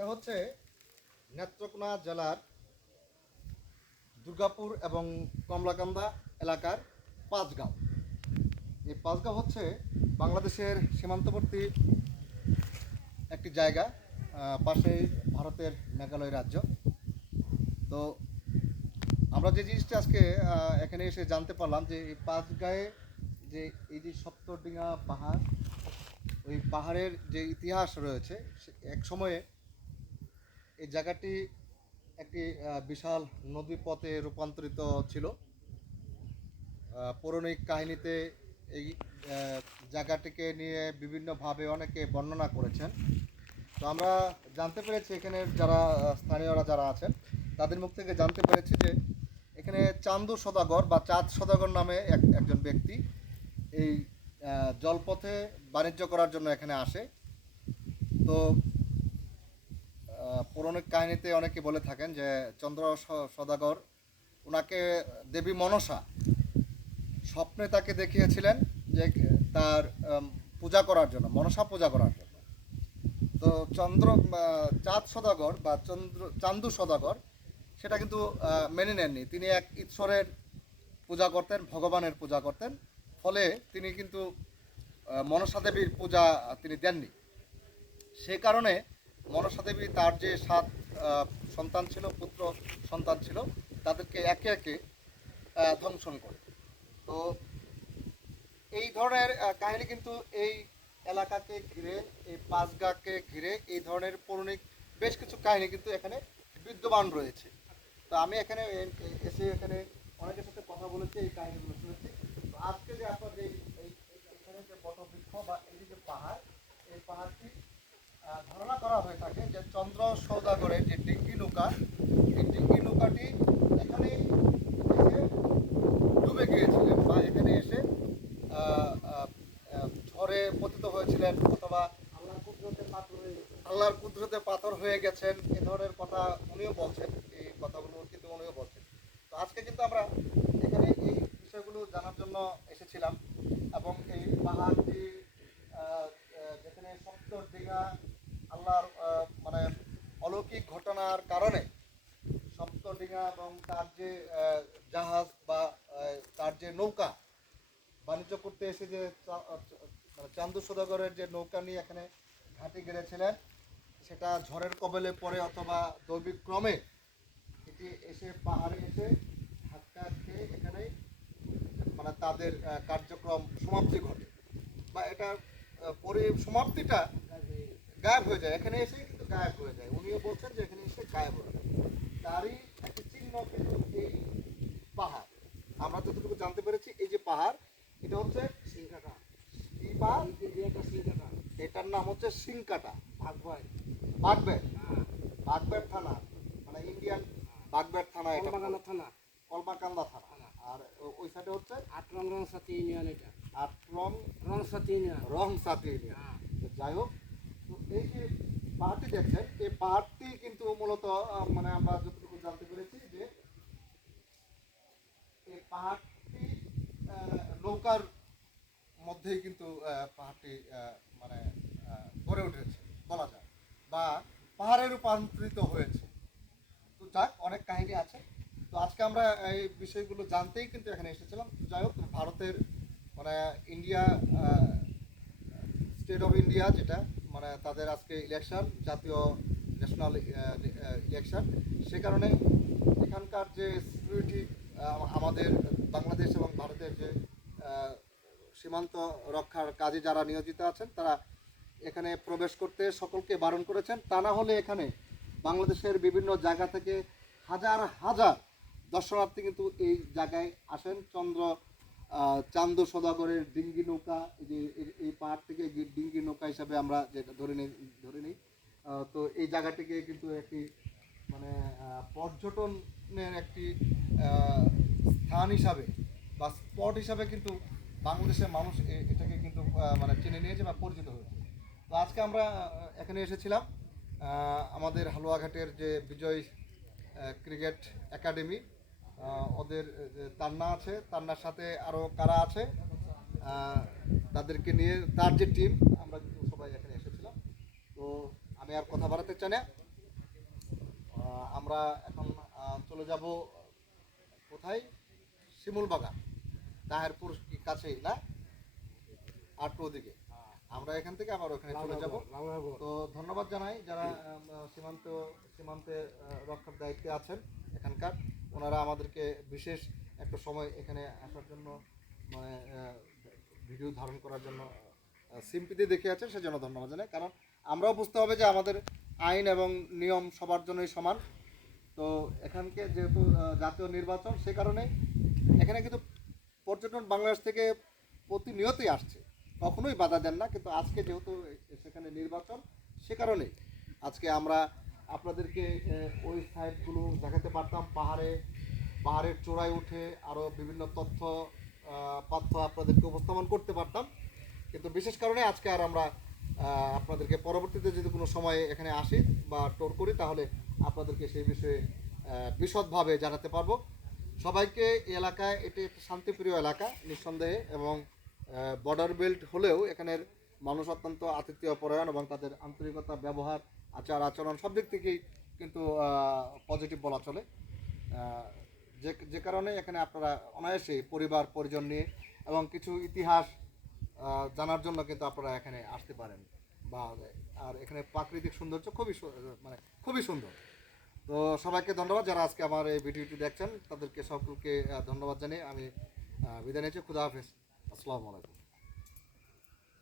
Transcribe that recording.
এটা হচ্ছে নেত্রকোনা জেলার দুর্গাপুর এবং কমলাকান্দা এলাকার পাঁচগাঁও। এই পাঁচগাঁও হচ্ছে বাংলাদেশের সীমান্তবর্তী একটি জায়গা, পাশেই ভারতের মেঘালয় রাজ্য। তো আমরা যে জিনিসটা আজকে এখানে এসে জানতে পারলাম যে এই পাঁচগাঁয়ে যে এই যে সপ্তডিঙা পাহাড়, ওই পাহাড়ের যে ইতিহাস রয়েছে, এক সময়ে এই জায়গাটি একটি বিশাল নদী পথে রূপান্তরিত ছিল। পৌরাণিক কাহিনীতে এই জায়গাটিকে নিয়ে বিভিন্নভাবে অনেকে বর্ণনা করেছেন। তো আমরা জানতে পেরেছি এখানের যারা স্থানীয়রা যারা আছেন তাদের মুখ থেকে জানতে পেরেছি যে এখানে চান্দু সদাগর বা চাঁদ সদাগর নামে একজন ব্যক্তি এই জলপথে বাণিজ্য করার জন্য এখানে আসে। তো পৌরাণিক কাহিনীতে অনেকে বলে থাকেন যে চন্দ্র সদাগর ওনাকে দেবী মনসা স্বপ্নে তাকে দেখিয়েছিলেন যে তার পূজা করার জন্য, মনসা পূজা করার জন্য। তো চাঁদ সদাগর বা চান্দু সদাগর সেটা কিন্তু মেনে নেননি। তিনি এক ঈশ্বরের পূজা করতেন, ভগবানের পূজা করতেন, ফলে তিনি কিন্তু মনসা দেবীর পূজা তিনি দেননি। সেই কারণে মনসা দেবী তার যে 7 সন্তান ছিল, পুত্র সন্তান ছিল, তাদেরকে একে একে ধ্বংসন করে। তো এই ধরনের কাহিনী কিন্তু এই এলাকাকে ঘিরে, এই পাঁচগাঁকে ঘিরে এই ধরনের পৌরাণিক বেশ কিছু কাহিনী কিন্তু এখানে বিদ্যমান রয়েছে। তো আমি এখানে এসে এখানে অনেকের সাথে কথা বলেছি, এই কাহিনীগুলো শুনেছি। তো আজকে যে আপনাদের এখানে যে বটবৃক্ষ বা এই যে পাহাড়, এই পাহাড়টি ধারণা করা হয়ে থাকে যে চন্দ্র সৌদাগরের যে ডিঙ্গি নৌকা, এই ডিঙ্গি নৌকাটি এখানে এসে ডুবে গিয়েছিলেন বা এখানে এসে ঝড়ে পতিত হয়েছিলেন, অথবা আল্লাহর কুদরতে পাথর হয়ে গেছেন, এ ধরনের কথা উনিও বলছেন। এই কথাগুলো কিন্তু উনিও বলছেন। তো আজকে কিন্তু আমরা এখানে এই বিষয়গুলো জানার জন্য এসেছিলাম এবং এই পাহাড়টি যেখানে সপ্তডিঙা আল্লাহর মানে অলৌকিক ঘটনার কারণে সপ্তডিঙা এবং তার যে জাহাজ বা তার যে নৌকা বাণিজ্য করতে এসে যে চান্দু সদাগরের যে নৌকা নিয়ে এখানে ঘাঁটি গেড়েছিলেন, সেটা ঝড়ের কবলে পড়ে অথবা দৈবিক ক্রমে এটি এসে পাহাড়ে এসে ধাক্কা খেয়ে এখানে মানে তাদের কার্যক্রম সমাপ্তি ঘটে বা এটার সমাপ্তিটা গায়েব হয়ে যায়। এখানে এসে কিন্তু গায়েব হয়ে যায়। উনিও বলছেন যে এখানে এসে গায়েব হয়ে যায়। তারই একটি চিহ্ন কিন্তু এই পাহাড়। আমরা যতটুকু জানতে পেরেছি, এই যে পাহাড়, এটা হচ্ছে সিংকাটা। এটার নাম হচ্ছে সিংকাটা, বাগবেট, বাগবেট থানা, মানে ইন্ডিয়ান বাগবেট থানা, এটা কলমাকান্দা থানা। আর ওই সাইডে হচ্ছে 8 নং রংসাতি ইউনিয়ন। এটা 8 নং রংসাতি ইউনিয়ন। ইউনিয়ন। যাই হোক, তো এই যে পাহাড়টি দেখছেন, এই পাহাড়টি কিন্তু মূলত মানে আমরা যতটুকু জানতে পেরেছি যে এই পাহাড়টি নৌকার মধ্যেই কিন্তু পাহাড়টি মানে গড়ে উঠেছে বলা যায়, বা পাহাড়ে রূপান্তরিত হয়েছে। তো যাক, অনেক কাহিনী আছে। তো আজকে আমরা এই বিষয়গুলো জানতেই কিন্তু এখানে এসেছিলাম। যাই হোক, ভারতের মানে ইন্ডিয়া, স্টেট অফ ইন্ডিয়া যেটা, মানে তাদের আজকে ইলেকশন, জাতীয় ন্যাশনাল ইলেকশন, সে কারণে এখানকার যে সিকিউরিটি, আমাদের বাংলাদেশ এবং ভারতের যে সীমান্ত রক্ষার কাজে যারা নিয়োজিত আছেন, তারা এখানে প্রবেশ করতে সকলকে বারণ করেছেন। তা না হলে এখানে বাংলাদেশের বিভিন্ন জায়গা থেকে হাজার হাজার দর্শনার্থী কিন্তু এই জায়গায় আসেন। চান্দু সদাগরের ডিঙ্গি নৌকা, যে এই পাহাড় থেকে ডিঙ্গি নৌকা হিসাবে আমরা যেটা ধরে নিই। তো এই জায়গাটিকে কিন্তু একটি মানে পর্যটনের একটি স্থান হিসাবে বা স্পট হিসাবে কিন্তু বাংলাদেশের মানুষ এটাকে কিন্তু মানে চিনে নিয়েছে বা পরিচিত হয়েছে। তো আজকে আমরা এখানে এসেছিলাম আমাদের হালুয়াঘাটের যে বিজয় ক্রিকেট একাডেমি, ওদের তান্না আছে, তান্নার সাথে আরও কারা আছে, তাদেরকে নিয়ে তার যে টিম, আমরা কিন্তু সবাই এখানে এসেছিলাম। তো আমি আর কথা বাড়াতে চাই না, আমরা এখন চলে যাব কোথায়, শিমুল বাগান, তাহেরপুর কাছেই না, আটটু ওদিকে। আমরা এখান থেকে আবার ওখানে চলে যাব। তো ধন্যবাদ জানাই যারা সীমান্তে রক্ষার দায়িত্বে আছেন এখানকার, ওনারা আমাদেরকে বিশেষ একটা সময় এখানে আসার জন্য মানে ভিডিও ধারণ করার জন্য সিম্পিতি দেখে আছেন, সেজন্য ধন্যবাদ জানাই। কারণ আমরাও বুঝতে হবে যে আমাদের আইন এবং নিয়ম সবার জন্যই সমান। তো এখানকে যেহেতু জাতীয় নির্বাচন, সে কারণে এখানে কিন্তু পর্যটন বাংলাদেশ থেকে প্রতিনিয়তই আসছে, কখনোই বাধা দেন না। কিন্তু আজকে যেহেতু সেখানে নির্বাচন, সে কারণেই আজকে আমরা আপনাদেরকে ওই সাইটগুলো দেখাতে পারতাম, পাহাড়ের চূড়ায় উঠে আরও বিভিন্ন পাঠ্য আপনাদেরকে উপস্থাপন করতে পারতাম। কিন্তু বিশেষ কারণে আজকে আর আমরা আপনাদেরকে পরবর্তীতে যদি কোনো সময় এখানে আসি বা টোর করি, তাহলে আপনাদেরকে সেই বিষয়ে বিশদভাবে জানাতে পারবো। সবাইকে এই এলাকায়, এটি একটা শান্তিপ্রিয় এলাকা নিঃসন্দেহে, এবং বর্ডার বেল্ট হলেও এখানের মানুষ অত্যন্ত আতিথেয় পরায়ণ এবং তাদের আন্তরিকতা, ব্যবহার, আচরণ সব দিক থেকেই কিন্তু পজিটিভ বলা চলে। যে কারণে এখানে আপনারা অনায়াসে পরিবার পরিজন নিয়ে এবং কিছু ইতিহাস জানার জন্য কিন্তু আপনারা এখানে আসতে পারেন। আর এখানে প্রাকৃতিক সৌন্দর্য খুবই সুন্দর। তো সবাইকে ধন্যবাদ যারা আজকে আমার এই ভিডিওটি দেখছেন, তাদেরকে সকলকে ধন্যবাদ জানিয়ে আমি বিদায় নিচ্ছি। খুদা হাফেজ, আসসালামু আলাইকুম।